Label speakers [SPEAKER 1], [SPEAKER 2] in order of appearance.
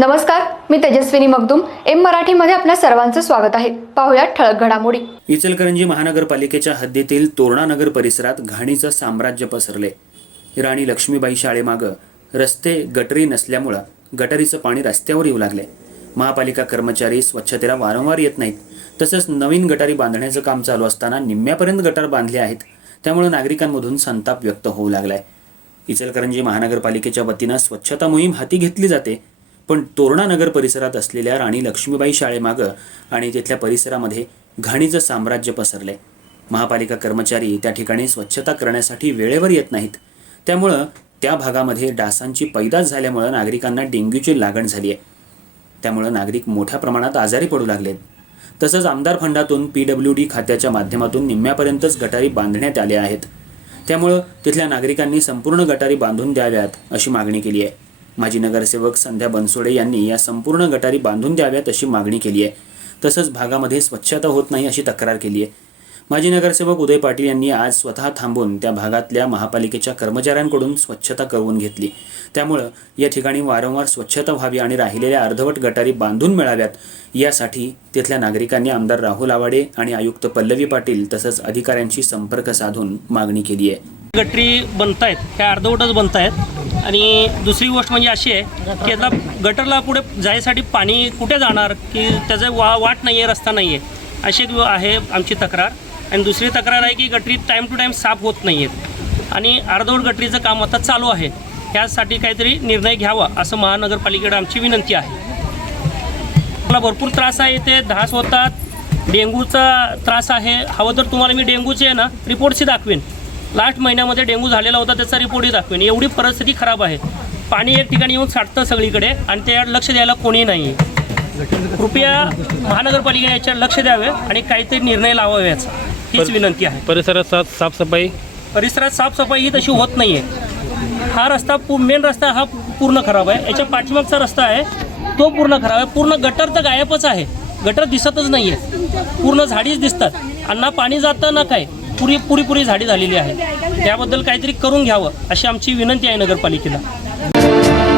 [SPEAKER 1] नमस्कार मी तेजस्विनी मगदुम. एम मराठीमध्ये आपल्या सर्वांचं स्वागत आहे. पाहुयात ठळक घडामोडी.
[SPEAKER 2] इचलकरंजी महानगरपालिकेच्या हद्दीतील तोरणानगर परिसरात घाणीचं साम्राज्य पसरले. राणी लक्ष्मीबाई शाळेमागं रस्ते गटरी नसल्यामुळं गटारीचं पाणी रस्त्यावर येऊ लागले. महापालिका कर्मचारी स्वच्छतेला वारंवार येत नाहीत. तसंच नवीन गटारी बांधण्याचं काम चालू असताना निम्म्यापर्यंत गटार बांधले आहेत. त्यामुळे नागरिकांमधून संताप व्यक्त होऊ लागलाय. इचलकरंजी महानगरपालिकेच्या वतीनं स्वच्छता मोहीम हाती घेतली जाते. पण तोरणा नगर परिसरात असलेल्या राणी लक्ष्मीबाई शाळेमागं आणि तिथल्या परिसरामध्ये घाणीचं साम्राज्य पसरलंय. महापालिका कर्मचारी त्या ठिकाणी स्वच्छता करण्यासाठी वेळेवर येत नाहीत. त्यामुळं त्या भागामध्ये डासांची पैदास झाल्यामुळं नागरिकांना डेंग्यूची लागण झाली आहे त्यामुळं नागरिक मोठ्या प्रमाणात आजारी पडू लागलेत. तसंच आमदार फंडातून पी डब्ल्यू डी खात्याच्या माध्यमातून निम्म्यापर्यंतच गटारी बांधण्यात आल्या आहेत. त्यामुळं तिथल्या नागरिकांनी संपूर्ण गटारी बांधून द्याव्यात अशी मागणी केली आहे माजी नगरसेवक संध्या बनसोडे यांनी या संपूर्ण गटारी बांधून द्याव्यात अशी मागणी केली आहे. तसंच भागामध्ये स्वच्छता होत नाही अशी तक्रार केली आहे. माजी नगरसेवक उदय पाटील यांनी आज स्वतः थांबून त्या भागातल्या महापालिकेच्या कर्मचाऱ्यांकडून स्वच्छता करवून घेतली. त्यामुळं या ठिकाणी वारंवार स्वच्छता व्हावी आणि राहिलेल्या अर्धवट गटारी बांधून मिळाव्यात यासाठी तिथल्या नागरिकांनी आमदार राहुल आवाडे आणि आयुक्त पल्लवी पाटील तसंच अधिकाऱ्यांशी संपर्क साधून मागणी केली आहे.
[SPEAKER 3] गटरी बनत आहेत त्या अर्धवटच बनत आहेत आणि दुसरी गोष्ट म्हणजे अशी आहे की आता गटरला पुढे जायसाठी पाणी कुठे जाणार की त्याचं वा वाट नाही आहे रस्ता नाही आहे अशी एक आहे आमची तक्रार. आणि दुसरी तक्रार आहे की गटरी टाईम टू टाईम साफ होत नाही आहेत आणि अर्धवट गटरीचं काम आता चालू आहे. त्यासाठी काहीतरी निर्णय घ्यावा असं महानगरपालिकेकडे आमची विनंती आहे. मला भरपूर त्रास आहे इथे धास होतात डेंग्यूचा त्रास आहे. हवं तर तुम्हाला मी डेंग्यूचे आहे ना रिपोर्टशी दाखवेन. लास्ट महिन्यामध्ये डेंग्यू झालेला होता त्याचा रिपोर्टही दाखवेन. एवढी परिस्थिती खराब आहे. पाणी एक ठिकाणी येऊन साठतं सगळीकडे आणि त्याच्यावर लक्ष द्यायला कोणी नाही. कृपया महानगरपालिकेने याच्यावर लक्ष द्यावे आणि काहीतरी निर्णय लावावे याचा. हीच विनंती आहे.
[SPEAKER 4] परिसरात साफ साफसफाई?
[SPEAKER 3] परिसरात साफसफाई ही तशी होत नाही आहे हा रस्ता पू मेन रस्ता हा पूर्ण खराब आहे. याच्या पाठीमागचा रस्ता आहे तो पूर्ण खराब आहे. पूर्ण गटर तर गायबच आहे. गटर दिसतच नाही आहे पूर्ण झाडीच दिसतात. आणि ना पाणी जातं ना काय? पुरी पुरी पुरी झाडी झालेली आहे त्याबद्दल काहीतरी करून घ्यावं अशी आमची विनंती आहे नगरपालिकेला.